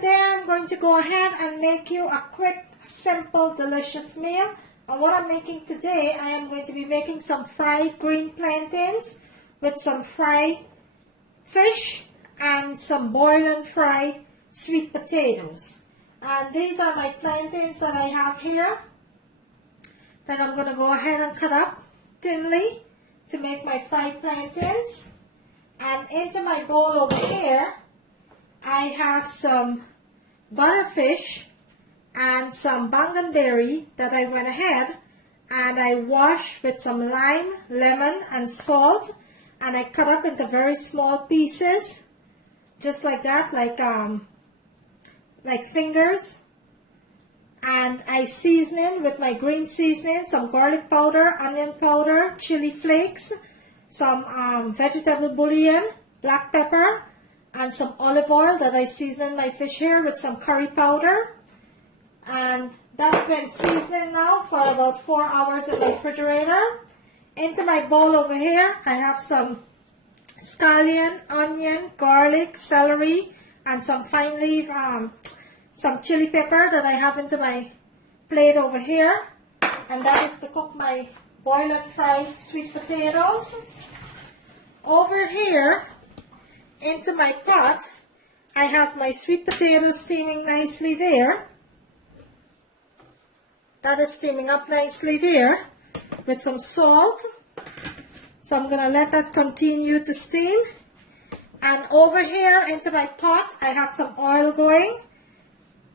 today I'm going to go ahead and make you a quick, simple, delicious meal. And what I'm making today, I am going to be making some fried green plantains with some fried fish and some boiled and fried sweet potatoes. And these are my plantains that I have here that I'm going to go ahead and cut up thinly to make my fried plantains. And into my bowl over here, I have some butterfish and some bangamary that I went ahead and I washed with some lime, lemon and salt, and I cut up into very small pieces, just like that, like fingers. And I season it with my green seasoning, some garlic powder, onion powder, chili flakes, some vegetable bouillon, black pepper, and some olive oil that I season my fish here with some curry powder. And that's been seasoning now for about 4 hours in the refrigerator. Into my bowl over here, I have some scallion, onion, garlic, celery, and some fine leaf, some chili pepper that I have into my plate over here. And that is to cook my boiled and fried sweet potatoes. Over here, into my pot, I have my sweet potatoes steaming nicely there. That is steaming up nicely there with some salt. So I'm going to let that continue to steam. And over here into my pot, I have some oil going.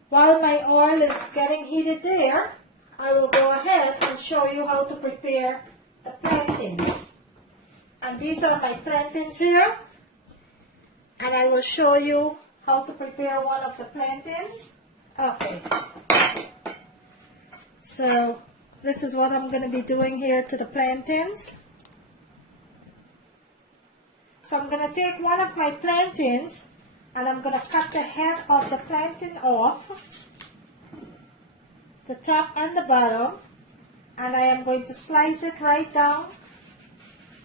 While my oil is getting heated there, I will go ahead and show you how to prepare the plantains. And these are my plantains here. And I will show you how to prepare one of the plantains. Okay. So this is what I'm going to be doing here to the plantains. So I'm going to take one of my plantains and I'm going to cut the head of the plantain off, the top and the bottom, and I am going to slice it right down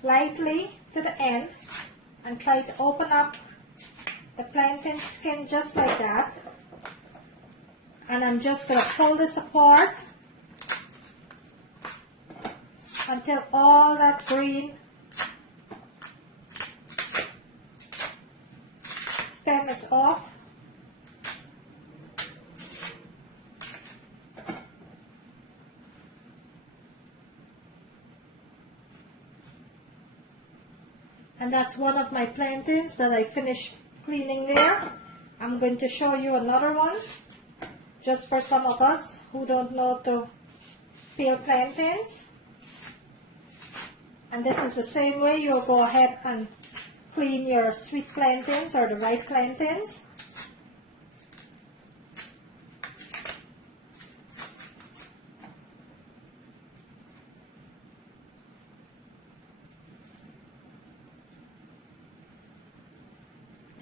lightly to the end and try to open up the plantain skin just like that. And I'm just going to pull this apart until all that green stem is off. And that's one of my plantains that I finished cleaning there. I'm going to show you another one, just for some of us who don't know to peel plantains. And this is the same way you'll go ahead and clean your sweet plantains or the ripe plantains.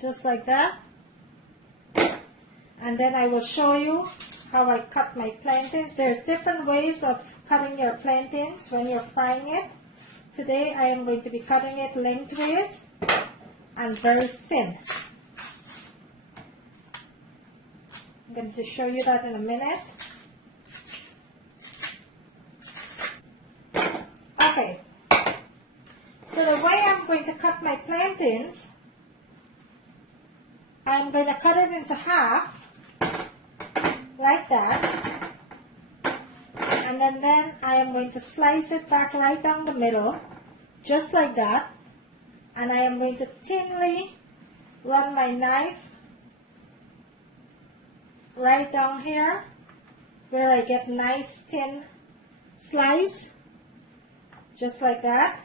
Just like that. And then I will show you how I cut my plantains. There's different ways of cutting your plantains when you're frying it. Today I am going to be cutting it lengthways and very thin. I'm going to show you that in a minute. Okay, so the way I'm going to cut my plantains, I'm going to cut it into half like that, and then I am going to slice it back right down the middle just like that, and I am going to thinly run my knife right down here where I get nice thin slice, just like that.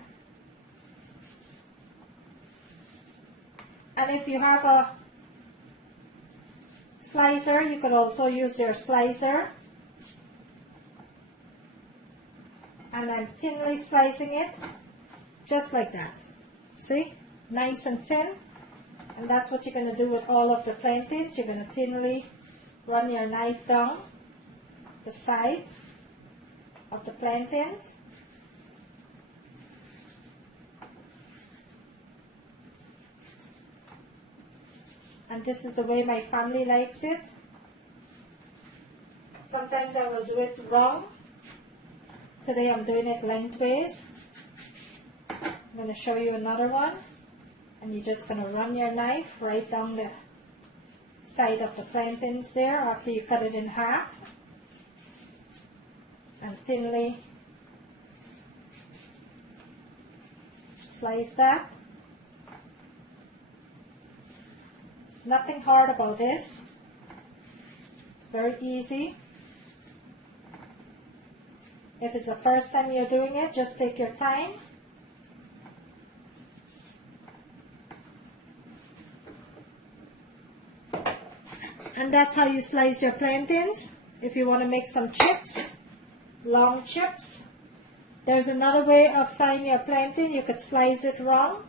And if you have a slicer, you could also use your slicer. And I'm thinly slicing it just like that. See? Nice and thin. And that's what you're going to do with all of the plantains. You're going to thinly run your knife down the sides of the plantains. and this is the way my family likes it. Sometimes I will do it wrong. Today I'm doing it lengthways. I'm going to show you another one, and you're just going to run your knife right down the side of the plantains there after you cut it in half, and thinly slice that. There's nothing hard about this. It's very easy. If it's the first time you're doing it, just take your time. And that's how you slice your plantains. If you want to make some chips, long chips. There's another way of frying your plantain. You could slice it wrong.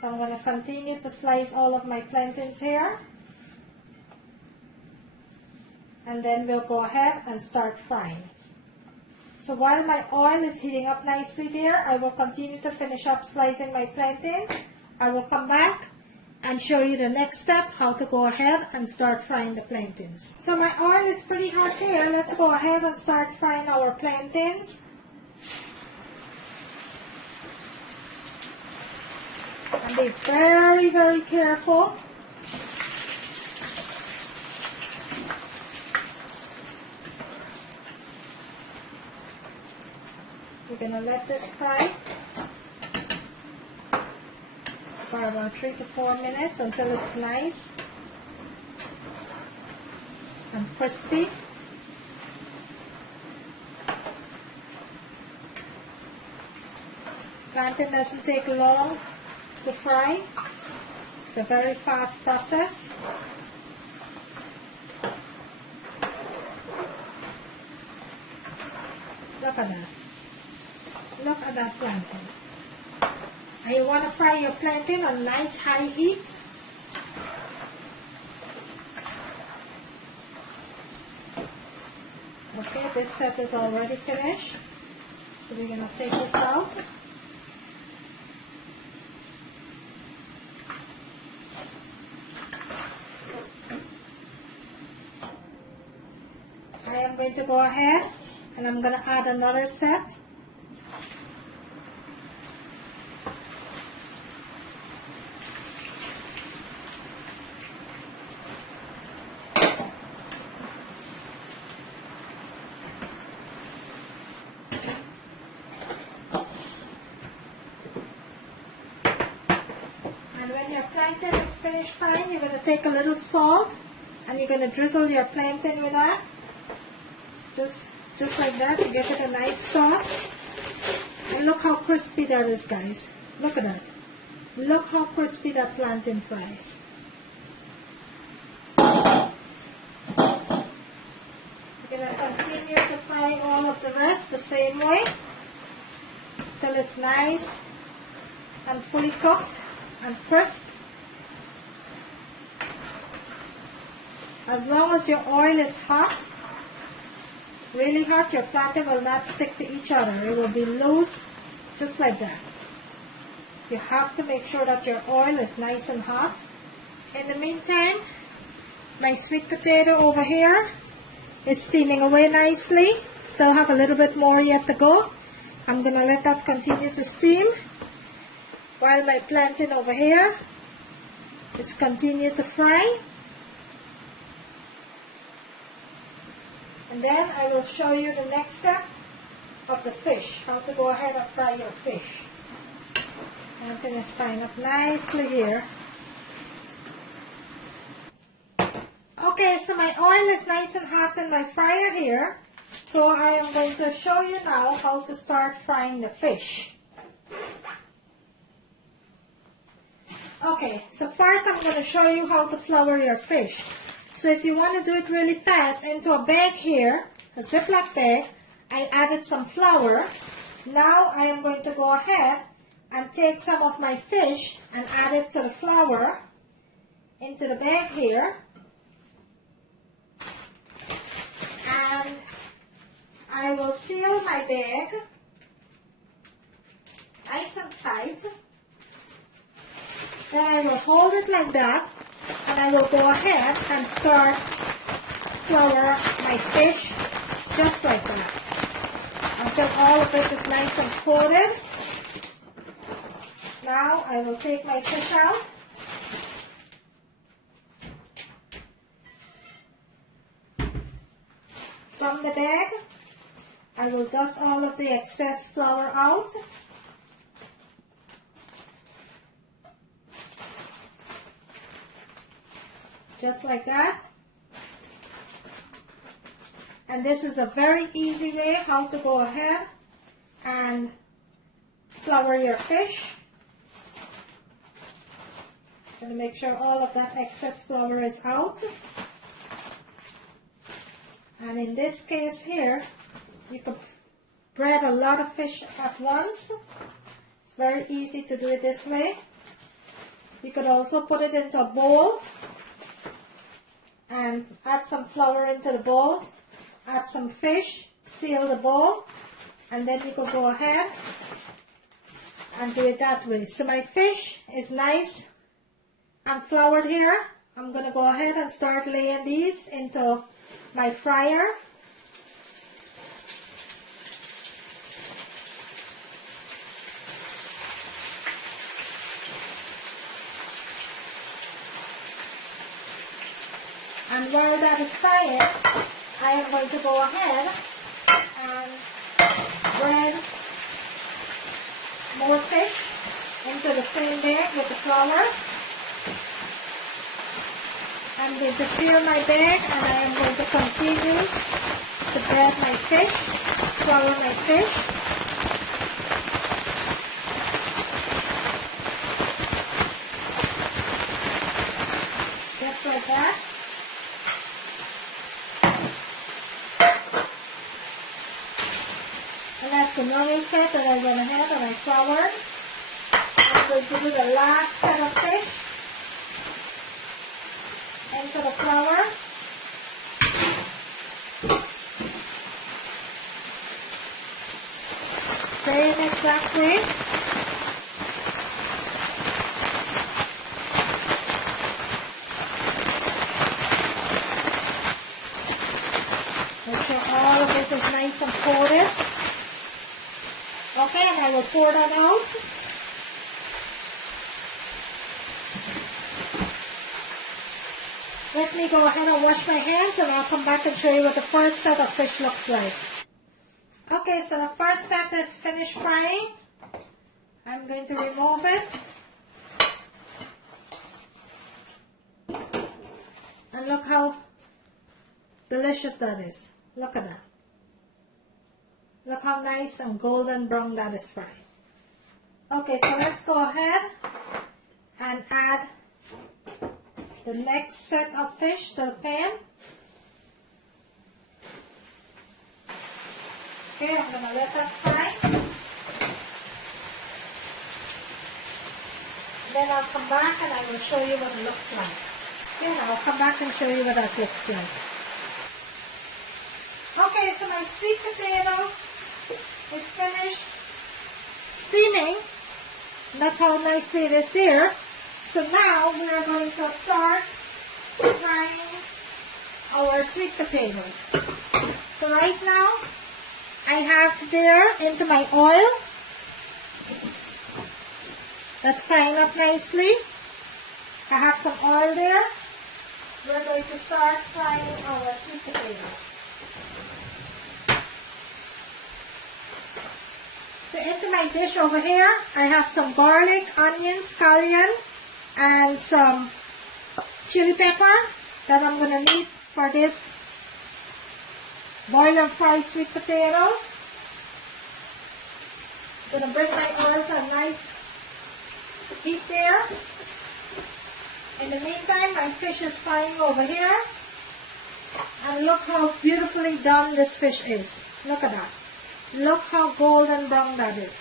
So I'm going to continue to slice all of my plantains here. And then we'll go ahead and start frying. So while my oil is heating up nicely there, I will continue to finish up slicing my plantains. I will come back and show you the next step, how to go ahead and start frying the plantains. So my oil is pretty hot here. Let's go ahead and start frying our plantains. And be very, very careful. We're going to let this fry for about 3 to 4 minutes until it's nice and crispy. Plantain doesn't take long to fry. It's a very fast process. Look at that. Look at that plantain. And you want to fry your plantain on nice high heat. Okay, this set is already finished. So we're going to take this out. I am going to go ahead and I'm going to add another set. Plantain is finished frying, you're going to take a little salt and you're going to drizzle your plantain with that. Just like that to give it a nice toss. And look how crispy that is, guys. Look at that. Look how crispy that plantain fries. You're going to continue to fry all of the rest the same way till it's nice and fully cooked and crisp. As long as your oil is hot, really hot, your plantain will not stick to each other. It will be loose, just like that. You have to make sure that your oil is nice and hot. In the meantime, my sweet potato over here is steaming away nicely. Still have a little bit more yet to go. I'm going to let that continue to steam while my plantain over here is continue to fry. And then I will show you the next step of the fish, how to go ahead and fry your fish. Everything is frying up nicely here. Okay, so my oil is nice and hot in my fryer here. So I am going to show you now how to start frying the fish. Okay, so first I'm going to show you how to flour your fish. So if you want to do it really fast, into a bag here, a Ziploc bag, I added some flour. Now I am going to go ahead and take some of my fish and add it to the flour into the bag here. And I will seal my bag nice and tight. Then I will hold it like that, and I will go ahead and start flour my fish just like that until all of it is nice and coated. Now I will take my fish out. From the bag, I will dust all of the excess flour out. Just like that. And this is a very easy way how to go ahead and flour your fish. Going to make sure all of that excess flour is out. And in this case here, you can bread a lot of fish at once. It's very easy to do it this way. You could also put it into a bowl and add some flour into the bowl, add some fish, seal the bowl, and then you could go ahead and do it that way. So my fish is nice and floured here. I'm going to go ahead and start laying these into my fryer. And while that is frying, I am going to go ahead and bread more fish into the same bag with the flour. I'm going to seal my bag, and I am going to continue to bread my fish, flour my fish. Just like that. And that's another set that I went ahead and I floured. I'm going to do the last set of fish into the flour. Same exact way. Make sure all of it is nice and coated. Okay, and I will pour that out. Let me go ahead and wash my hands, and I'll come back and show you what the first set of fish looks like. Okay, so the first set is finished frying. I'm going to remove it. And look how delicious that is. Look at that. Look how nice and golden brown that is fried. Okay, so let's go ahead and add the next set of fish to the pan. Okay, I'm going to let that fry. Then I'll come back and I will show you what it looks like. Okay, I'll come back and show you what that looks like. Okay, so my sweet potato is finished steaming. That's how nicely it is there. So now we are going to start frying our sweet potatoes. So right now I have there into my oil. That's frying up nicely. I have some oil there. We're going to start frying our sweet potatoes. So into my dish over here, I have some garlic, onion, scallion, and some chili pepper that I'm going to need for this boil and fried sweet potatoes. I'm going to bring my oil to a nice heat there. In the meantime, my fish is frying over here. And look how beautifully done this fish is. Look at that. Look how golden brown that is.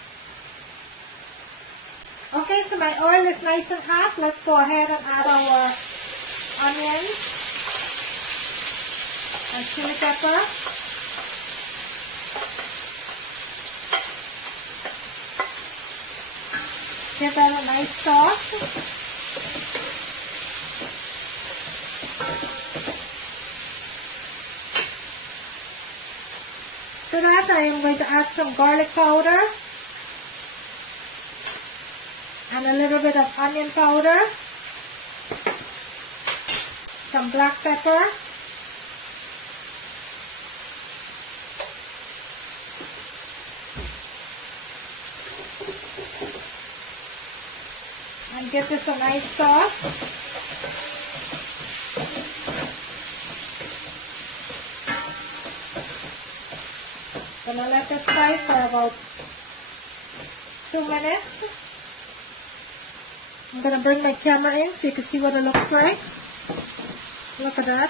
Okay, so my oil is nice and hot. Let's go ahead and add our onions and chili pepper. Give that a nice sauce. To that, I am going to add some garlic powder and a little bit of onion powder, some black pepper, and give this a nice sauce. Gonna let it fry for about 2 minutes. I'm gonna bring my camera in so you can see what it looks like. Look at that.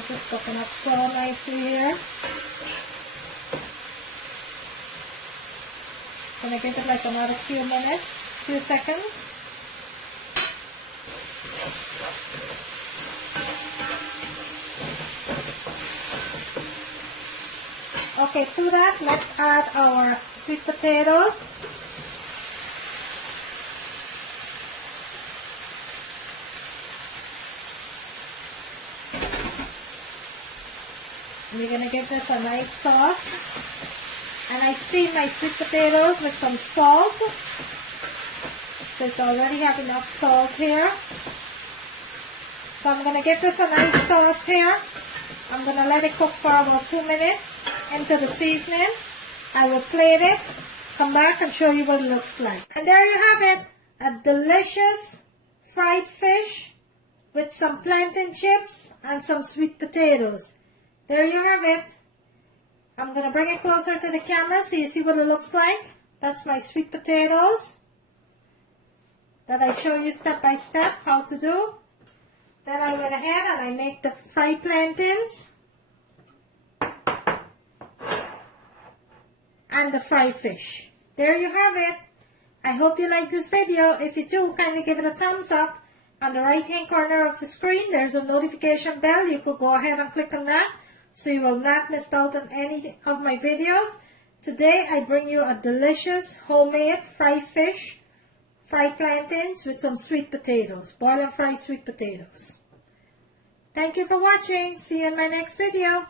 This is cooking up so nicely here. Gonna give it like another few minutes, few seconds. Okay, to that, let's add our sweet potatoes. We're going to give this a nice sauce. And I steam my sweet potatoes with some salt. So it's already have enough salt here. So I'm going to give this a nice sauce here. I'm going to let it cook for about 2 minutes into the seasoning. I will plate it, come back and show you what it looks like. And there you have it. A delicious fried fish with some plantain chips and some sweet potatoes. There you have it. I'm going to bring it closer to the camera so you see what it looks like. That's my sweet potatoes that I show you step by step how to do. Then I went ahead and I make the fried plantains and the fried fish. There you have it. I hope you like this video. If you do, kindly give it a thumbs up. On the right hand corner of the screen, there's a notification bell. You could go ahead and click on that, so you will not miss out on any of my videos. Today I bring you a delicious homemade fried fish, fried plantains with some sweet potatoes, boiled and fried sweet potatoes. Thank you for watching. See you in my next video.